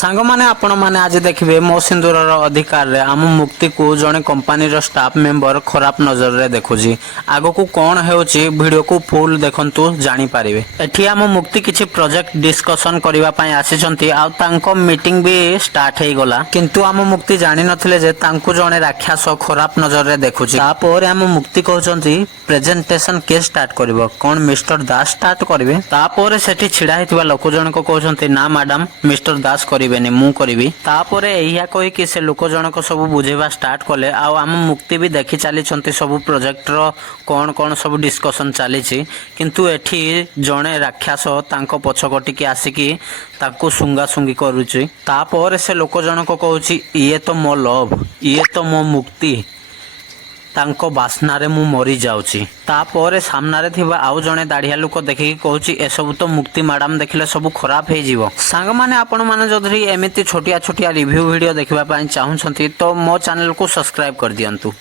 सांग माने आपण माने आज देखिए मो सिंदूरर अधिकार रे आम मुक्ति को जड़े कंपानीर स्टाफ मेंबर खराब नजर रे देखुची आगो को कौन हेउची वीडियो को फुल देखंतु जानि पारिबे। एठी आम मुक्ति किछि प्रोजेक्ट डिस्कशन करिवा पई आसीचंती आ तांको मीटिंग भी स्टार्ट हे गला किंतु आम मुक्ति जानि नथिले जे तांको जड़े राक्षस खराब नजर रे देखुची। तापर आम मुक्ति कहउचंती प्रेजेंटेशन के स्टार्ट करिवो कोन मिस्टर दास स्टार्ट करिवे। तापर सेठी छिडा हितबा लोक जण को कहउचंती ना मैडम मिस्टर दास करिवेनी मु करिवि। तापर एहिया कहि कि से लोक जण को सब बुझेबा स्टार्ट कले आ आम मुक्ति भी देखि चली छंती सब प्रोजेक्ट रो कोन कोन सब डिस्कशन चली छी किंतु एठी जणे राक्षस तांको पछकटी के आसिकी ताको सुंगा सुंगी करूची। तापर से लोक जण को कहउची ये तो मो लव ये तो मो मुक्ति तांको बासनारे मु मरी जाउची। तापर सामनारे थिबा आउ जणे दाढ़िया लोक देखि कहउची ए सब तो मुक्ति मैडम देखले सब खराब हे जीवो। सांग माने आपण माने जदि एमिति छोटिया छोटिया रिव्यू वीडियो देखिबा पई चाहउछंती तो मो चैनल को सब्सक्राइब कर दियंतु।